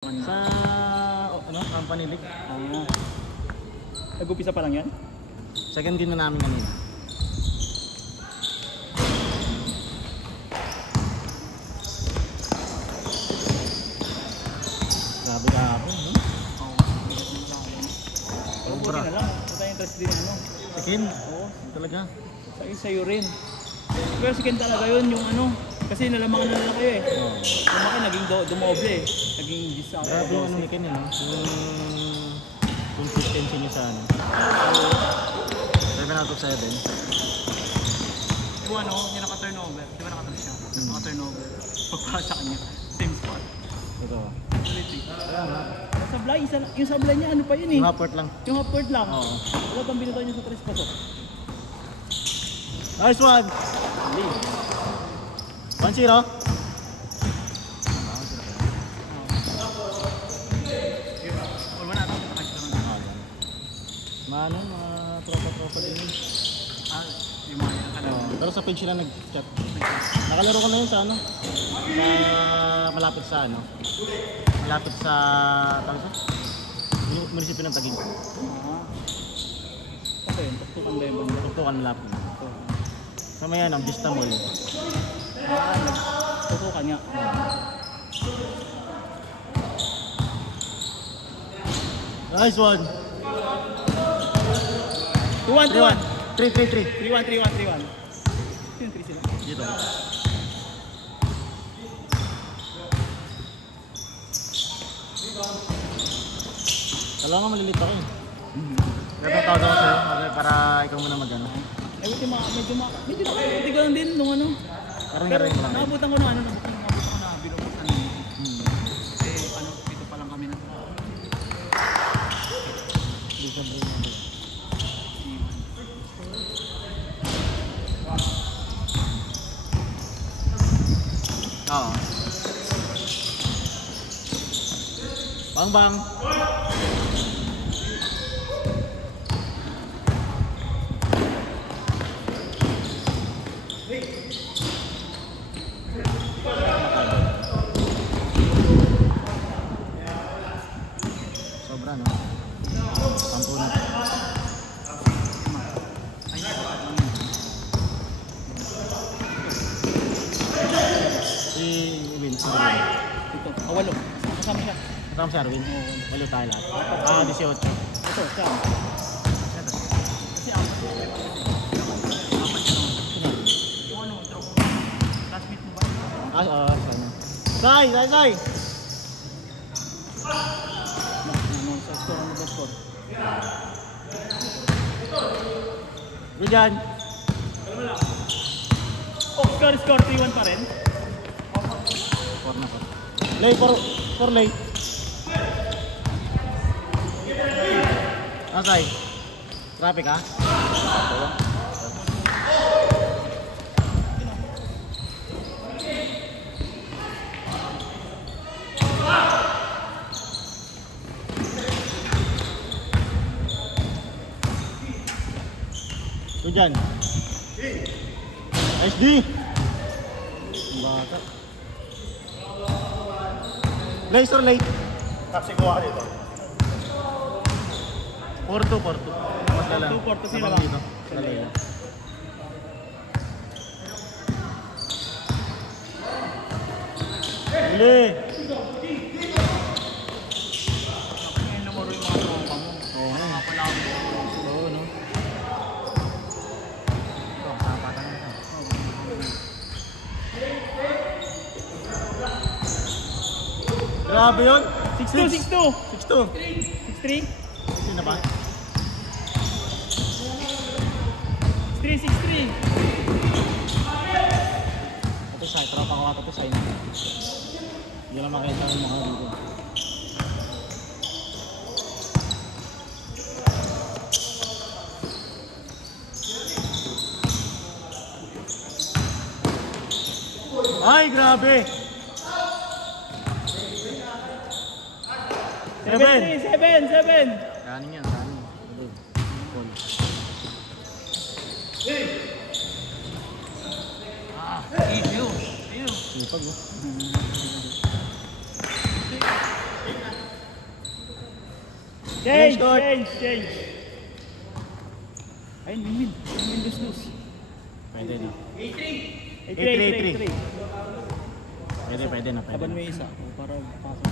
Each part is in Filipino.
Sa ano, company league. Nag-upisa pa lang yan? Second game na namin kanina. Grabe kahapon, no? Buti na lang. Ito yung interest din ano. Si Ken? Oo. Talaga? Sa'yo rin. Pero si Ken talaga yun, yung ano. Kasi nalamangan na nila kayo eh. Lumaki, naging dumoble eh. Naging gisa. Grabe yung ano ni Ken, no? Yung consistency niya sa ano. 7 out of 7. Yung ano, yung naka-turnover. Di ba naka-turn siya? Naka-turnover. Pagpara sa kanya. Same spot. Totoo. Kaya nga. Sablay, yung sablay niya ano pa yun eh. Yung half-court lang. Yung half-court lang. Oo. Wala bang binuto niya sa 3 pasok? Nice one! 1-0. Wala na ito. Mga tropa-tropa din yun. Yung mga nakalaro. Pero sa page sila nag-chat. Nakalaro ko na yun sa ano? Sa malapit sa ano? Malapit sa tawag sa? Munisipyo ng Taguig. Okay, tuktukan ba yung banda? Tuktukan malapit na. Sa may ano, Vista Mall. Tutukan nga. Nice one! 2-1, 3-1. 3-1. 3-1. Yung 3 sila. Dito. Kala nga malilit ako eh. Kaya tatawag ako sa'yo para ikaw muna mag-ano. Medyo nakakatigalan din nung ano. Pero naabutan ko na ano, binubusan nyo. Ano, dito pa lang kami na. Oo. Bang! Sobra no? Sampu na. Si Win, si Arwin. Dito, walo. Kasama siya. Kasama si Arwin? Walo tayo lahat. 18. Ito, siya. Si Amo. Yung ano, classmate mo ba? Sana. Say! Sa score, ano ba score? Rujan! Score 3-1 pa rin. Lay, for lay. Asay. Traffic ha? Rujan. SD. Bata. Laser late. Taxi ko ka dito. Porto. Mas lala. Porto sila Abang ba? dito. Lalaya. Huli. Ngayon lumaro yung mga tropa mo. Oo. Nakapalawin. Oo, no? Ito, kapatan na ito. Grabe yun. 6-2. 6-2. 6-3. Sino na ba? 6-3. Ito sa'yo. Tropa ko ito sa'yo. Hindi lang makita yung mga dito. Ay, grabe! 7! 7. Kanin yan, kanin. Issue. Sipag oh. Change, Score. change. Ayun, win. Win, lose. Pwede na. 8-3. Pwede na. Laban mo yung isa. Para pasok.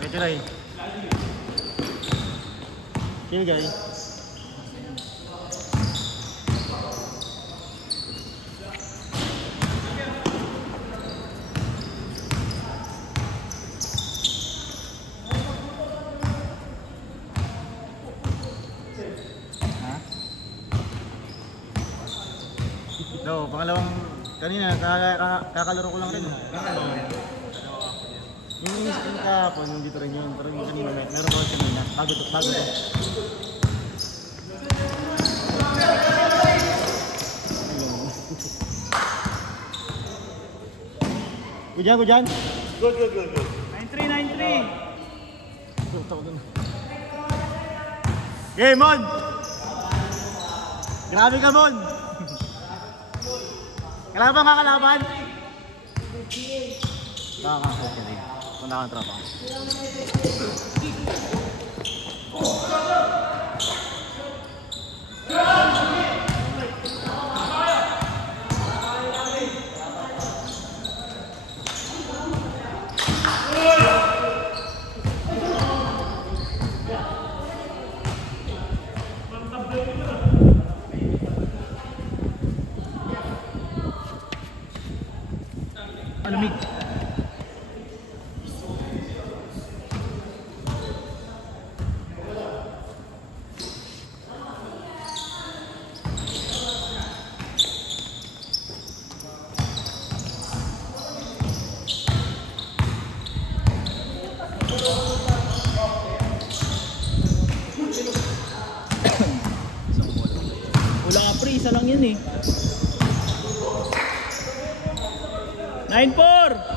Pwede na eh. Kill guy. No, pangalawang kanina kakalaro ko lang rin. Yung kahapon, yung dito rin yun. Pero yung kanina, meron ko kanina. Bago to. Good dyan. Good. 9-3. Game on! Grabe ka, Mon! Kalaban ka kalaban? Nakakasok. Punta kang tropa. Alamig. Wala ka pre, isa lang yun eh. 9-4.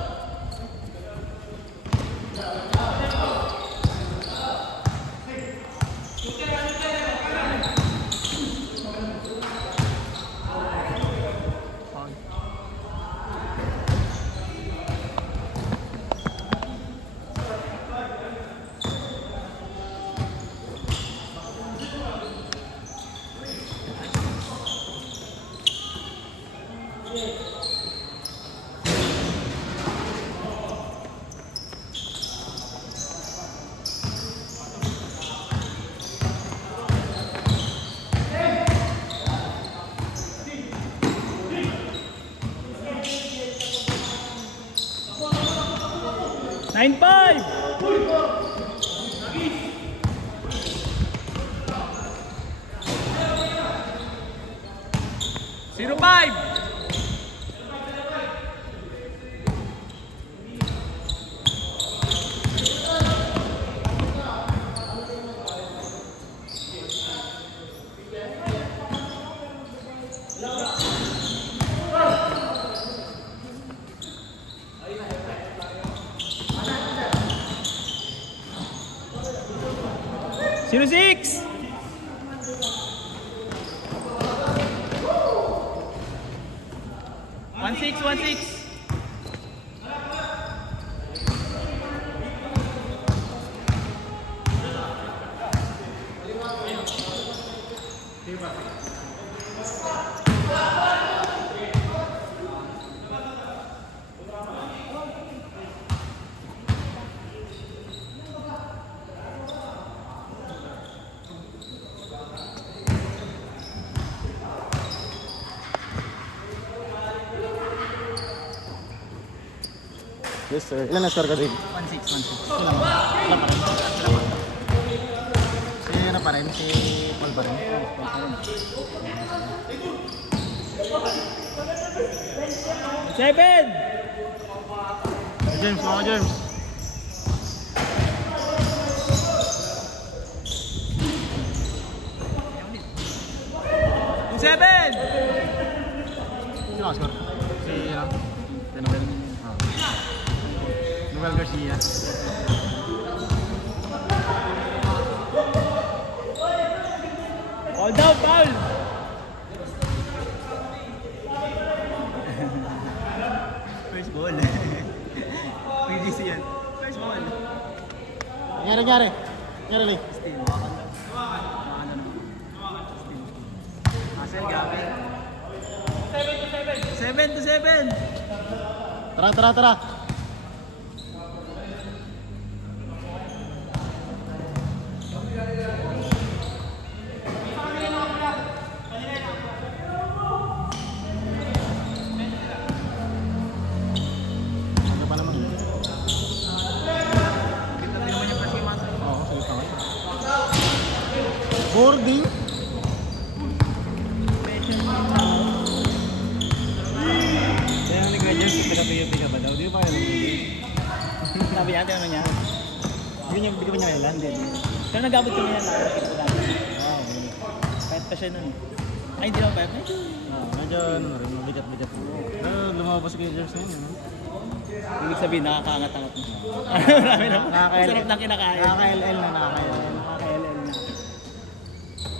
Nine five. 0-5. Zero 6. One six. Yes sir. Ilan na score ka din? 1-6. Sila pa rin. Si ano pa rin? Si Paul pa rin? Seven. James, mga James. Yung 7. Sino ka score? Si ano? Noel Garcia. Foul daw, foul! First ball. PGC yan. First ball. Nangyari. Nangyari. Still, makakanda naman. Still. Hassel, gabi. 7 to 7. Tara. Ano pa naman? Kita din naman yung pasimasa. Oo, sige pa nga. Boarding? Kaya ang nag-graduate, taga-PUP ka ba daw? Di ba kayo sabi niya, ano niya? Hindi ka ba niya kailan? Pero nag-abot kami yan, nakakita ko dati. Oo. Kahit pa siya nun. Ay, hindi lang pa. Medyo ano rin, mabigat-bigat. Pero lumabas ko yung jersey niya. Ibig sabihin, nakakaangat-angat mo. Marami na. Sarap ng kinakain. Nakaka-LL na. Nakaka-LL na.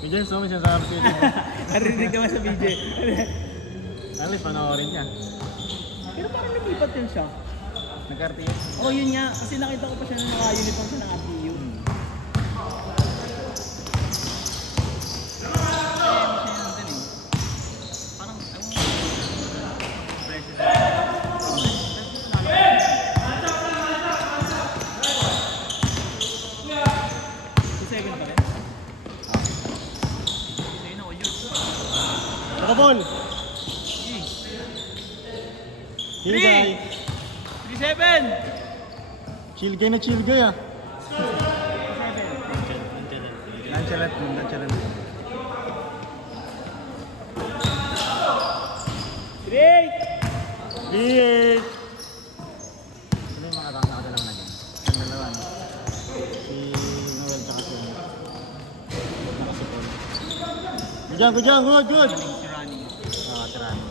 Yung jersey mo siya sa video. Narinig naman sa BJ. At least panoorin niya. Pero parang lumipat din siya. Nag-RTS. Oh, yun nga. Kasi nakita ko pa siya na naka-uniform siya ng ATU. Parang, second pa rin? Second ako yun. Nakabol! Chilgay! 3-7! Chilgay ah. Nonchalant. Great! 3-8! Ano yung mga nakadalawa na dyan? Ang dalawa no? Si Noel tsaka si Paul. Good! Si Ronnie. Tirani.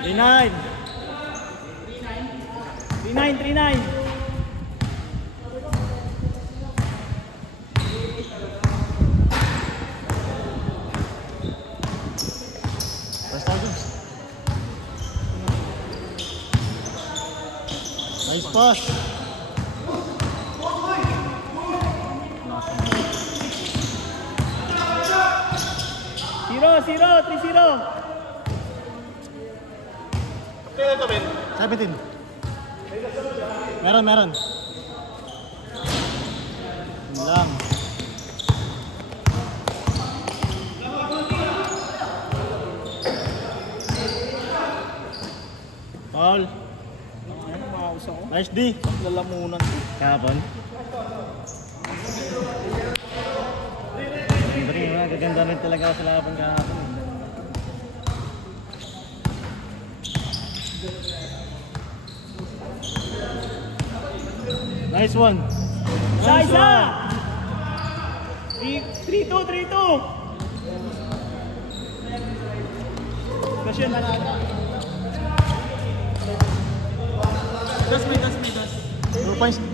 Three-9! 3-9! Basta Gibbs. Nice pass. Zero, 3-0. Kaya ito, Ben? 17. Meron. Yun lang. Paul. Ano, makaus ako? Nice D. Lalamunan. Kahapon. Gaganda rin talaga ako sa laban kahapon. Nice one. Isa! 3-2! Kasi na nata. Das. 2 points. 3-2.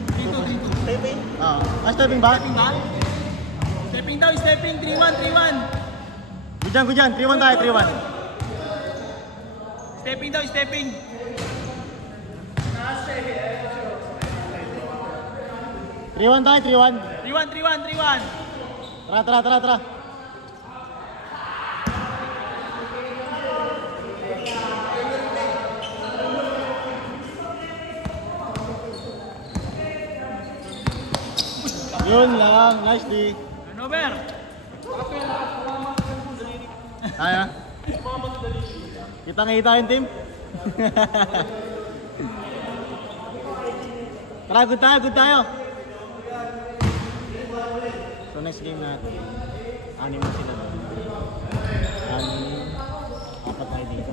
Stepping ba? Stepping daw, 3-1. Good dyan. 3-1 tayo, 3-1. Stepping daw, stepping. 3-1 tayo, 3-1. 3-1. Tara. Yun lang, nice D. Turnover. Kaya? Kita yung team. Tara, good tayo. So next game natin, 6 na sila. 4 tayo dito.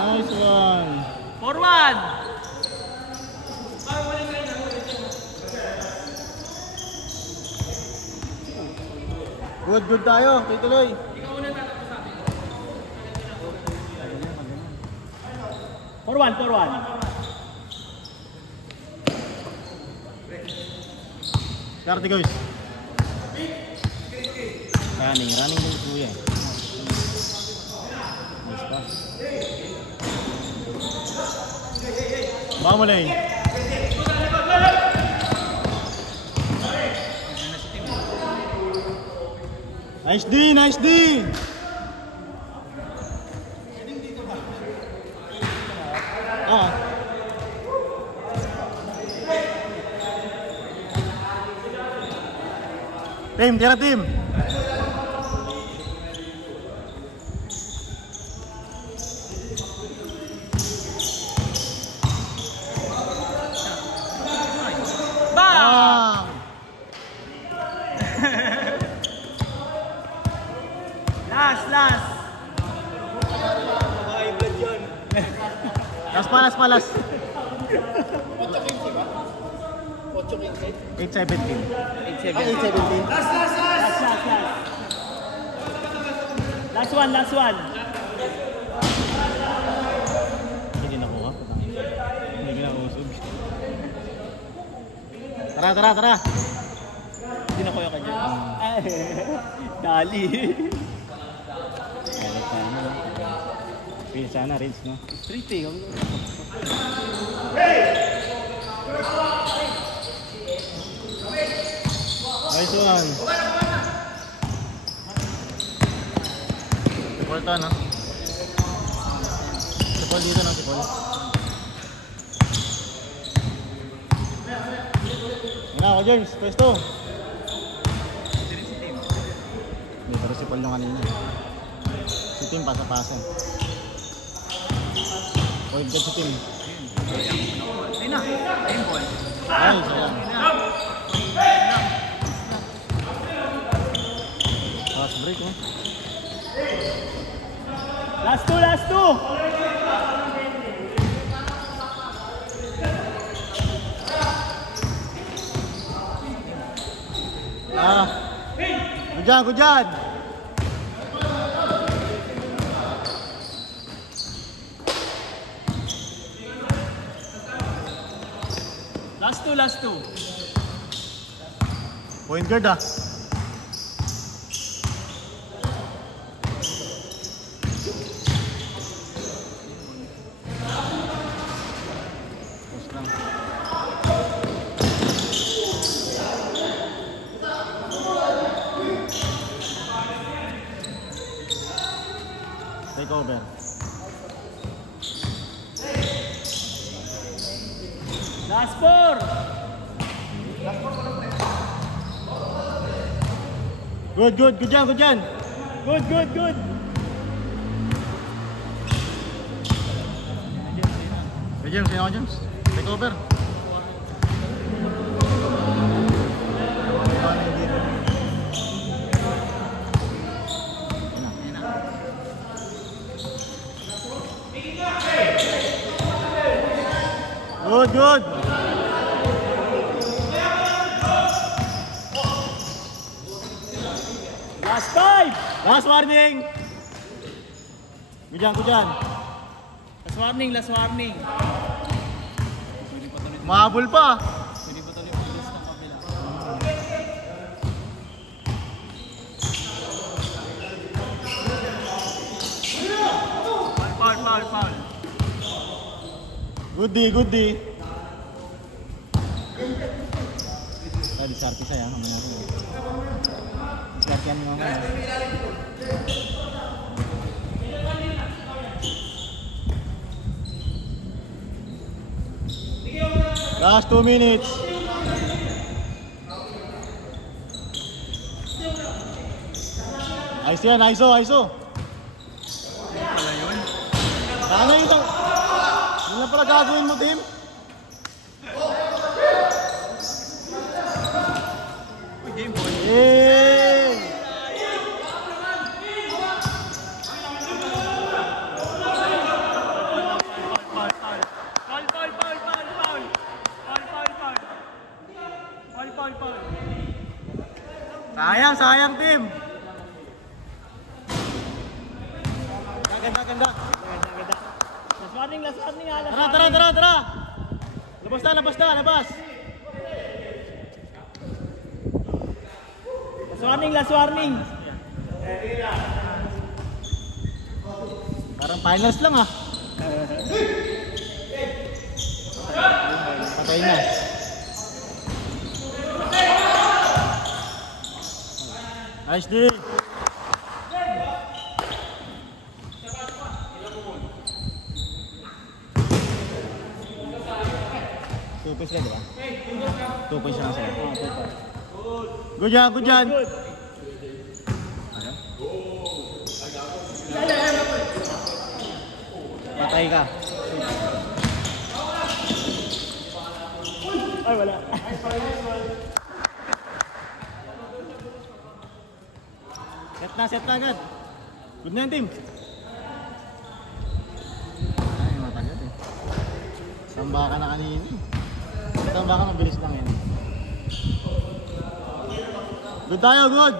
Nice one. 4-1. Good tayo. Tuloy. For one. Start guys. Running din kuya. Nice pass. Mamulay. Nice D. Tira tim. Bang! Last. Las. 8-17. 8-7. Last one. Hindi nakuha. Hindi nakusog. Tara. Hindi na kuya ka dyan. Dali. Sana range, no? Street eh. Nice one. Sipol to, no? Sipol dito, no? Sipol. Yan ako, James. Pwesto. Hindi, pero sipol nung kanina. Si Tim, pasa-pasa. Point guard si Tim. Ayun na. Ayun ball. Nice, ayan. Fast break, no? Last two. Good job. Last two. Point guard, Post lang. Take over. Last four. Good dyan. Good. James, sino ako, James? Take over. Good. Last five. Last warning. Good dyan. Last warning. Mahabol pa. Pwede ba tuloy ulit ng kabila? Foul. Good D. Disarte saya. Disartean mo naman. Last 2 minutes. Ayos yan, ISO. Pala yun? Sana yun na pala gagawin mo, Tim. Game ball. Yay! Foul. Sayang, Tim. warning, last warning ha. Last Tara, tara, tara, tara! Labas na, labas na, labas! Last warning, last warning. Parang finals lang ah. Patay na. Nice D! Two points na, di ba? 2 points na sila. Good yan, good yan! Patay ka. Ay, wala. Set na agad. Good na yan, team. Ay, matagal eh. Tamba ka na kanina eh. Tamba ka, mabilis lang yan. Good tayo, good!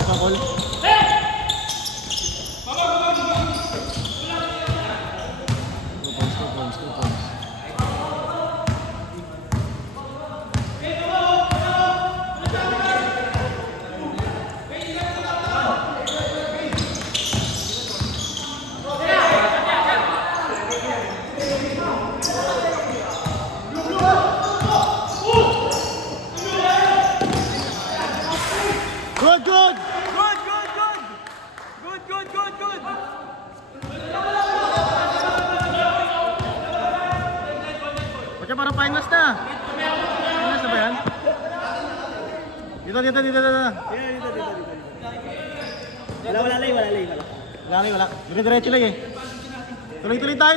Ito, ball. 2 points. Good, good! Good. Pagka parang finals na. Finals na ba yan? Dito. Wala lay. Wala. Dire-diretso lang eh. Tuloy tayo.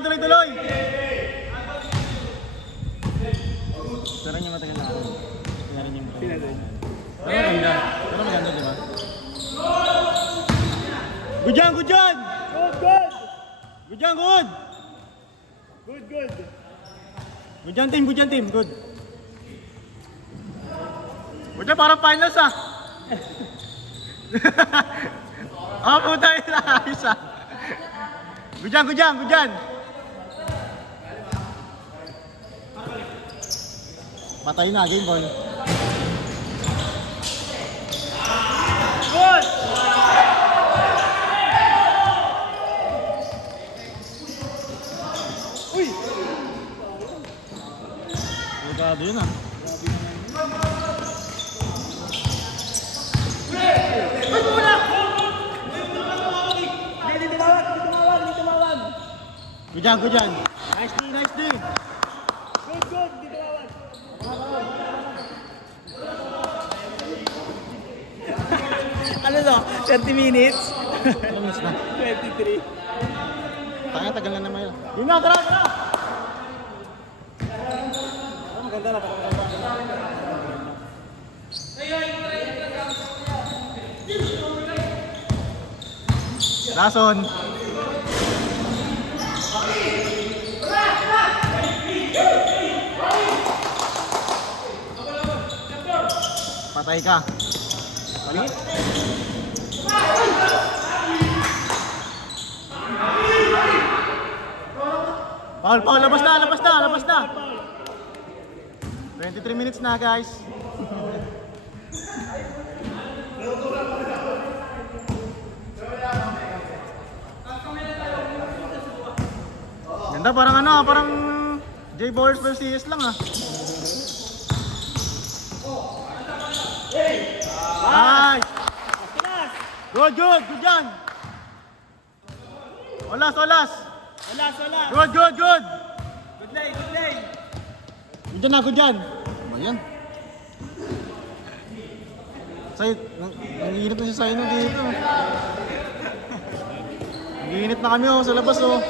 Pero niya matagal na ako. Pero niya matagal. Pero maganda, di ba? Good yan! Good. Good yan, good! Good yan, team. Good. Good yan, parang finals ah. Oh, puta yun na. Ayos ah. Good yan. Patay na, game ball. Good. Uy. Lugado yun ah. Hindi tumawag. Good yan. Nice D. Good. Hindi tumawag. Ano to? 30 minutes? Ilang minutes na? 23. Tagal na naman yun. Yun na, tara! Maganda na. Lason! Patay ka. Balik. Paul, labas na. 23 minutes na, guys. Ganda, parang J-Ballers vs CS lang ah. Nice! Good yan! Olas! Wala. Good! Good lane. Good yan! Ano yan? Nanginit na si Saino dito. Nanginit na kami sa labas oh.